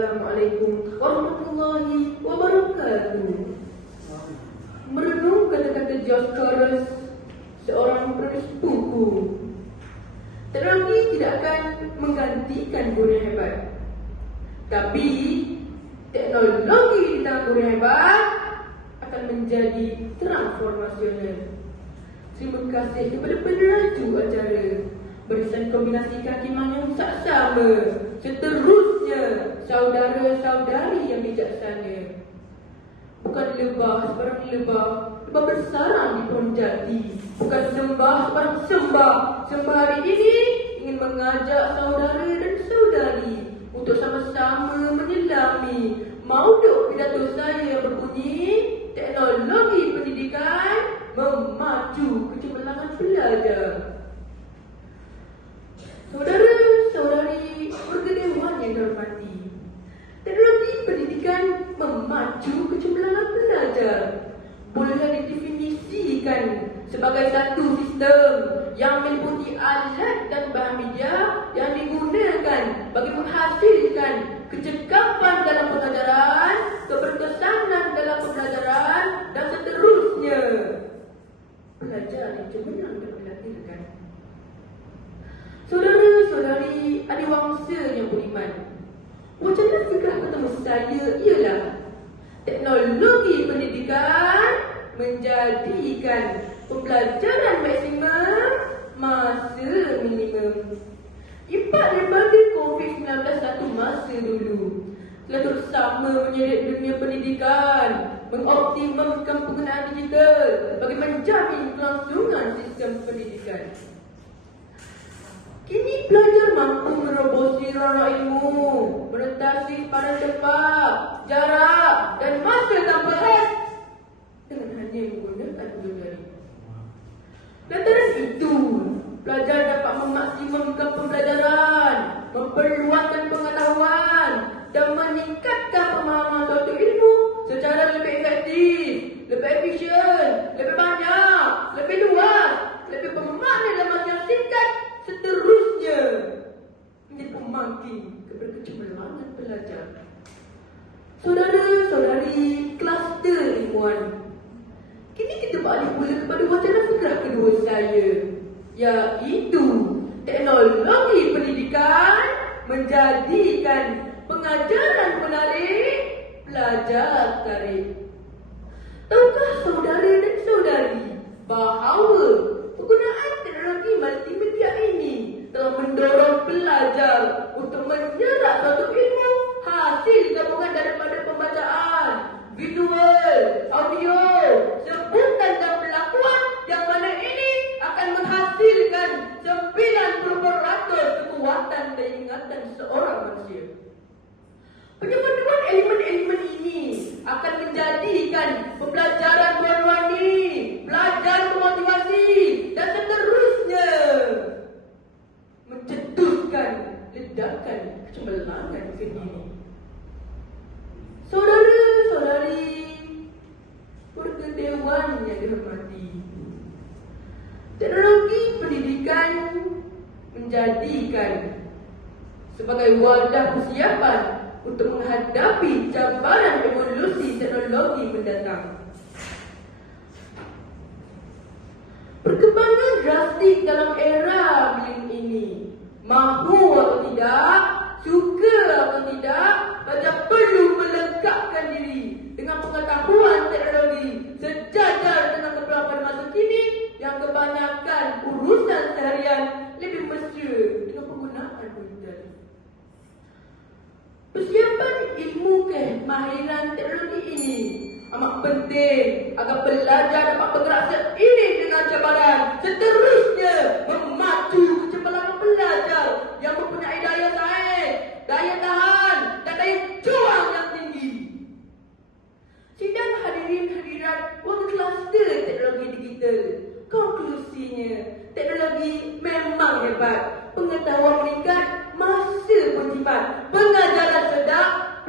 Assalamualaikum warahmatullahi wabarakatuh. Merenung kata-kata George Soros, seorang penulis buku. Teknologi tidak akan menggantikan guru hebat. Tapi, teknologi tangan guru hebat akan menjadi transformasional. Terima kasih kepada peneraju acara barisan kombinasi kakiman yang sama. Seterusnya, saudara-saudari yang bijaksana. Bukan lebah sebarang lebah, lebah bersarang di pohon jati. Bukan sembah sebarang sembah. Sembah hari ini ingin mengajak saudara dan saudari untuk sama-sama menyelami mauduk pidato saya yang berbunyi teknologi pendidikan memacu kecemerlangan belajar. Saudara-saudari warga dewan yang dihormati, teknologi pendidikan memacu kecemerlangan belajar. Boleh didefinisikan sebagai satu sistem yang meliputi alat dan bahan media yang digunakan bagi menghasilkan kecekapan dalam pengajaran, keberkesanan dalam pembelajaran dan seterusnya. Belajar yang cemerlang melahirkan. Saudara-saudari adiwangsa yang beriman Wacana fikrah pertama saya ialah Teknologi pendidikan menjadikan pembelajaran maksimum masa minimum. Impak daripada COVID-19 satu masa dulu. Telah terus sama menyeret dunia pendidikan Mengoptimumkan penggunaan digital bagi menjamin kelangsungan sistem pendidikan. Kini pelajar mampu merobosi rona ilmu, menentasi pada cepat, jarak dan masa Saudara-saudari kluster ilmuwan, kini kita balik pula kepada wacana fikrah kedua saya, iaitu teknologi pendidikan menjadikan pengajaran menarik, pelajar tarik. Tahukah saudara dan saudari bahawa penggunaan teknologi multimedia ini telah mendorong pelajar untuk menyerap suatu ilmu hasil gabungan daripada pembacaan, visual, audio, sebutan dan pelakuan yang mana ini akan menghasilkan 90% kekuatan dan ingatan seorang manusia. Penyepaduan elemen-elemen ini akan menjadikan pembelajaran berwarni, belajar bermotivasi dan seterusnya mencetuskan ledakan kecemerlangan ke diri. Saudara-saudari, warga dewan yang dihormati, teknologi pendidikan menjadikan sebagai wadah persiapan untuk menghadapi cabaran evolusi teknologi mendatang. Perkembangan drastik dalam era bilim ini Mahu atau tidak, suka atau tidak Pelajar perlu melengkapkan diri Dengan pengetahuan teknologi Sejajar dengan keperluan pada masa kini Yang kebanyakan urusan seharian Lebih mesra dengan penggunaan internet Ilmu kemahiran teknologi ini amat penting agar pelajar dapat bergerak seiring dengan cabaran seterusnya memacu kecepatan pelajar yang mempunyai daya saing, daya tahan dan daya juang yang tinggi. Sidang hadirin hadirat warga kluster teknologi digital. Konklusinya, teknologi memang hebat. Pengetahuan meningkat, masa. Pengajaran sedap,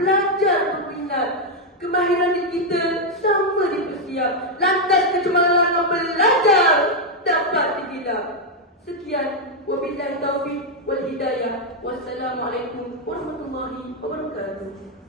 belajar berminat. Kemahiran digital sama dipersiap. Lantas kecemerlangan belajar dapat digilap. Sekian, wabillahi taufiq wal hidayah. Wassalamualaikum warahmatullahi wabarakatuh.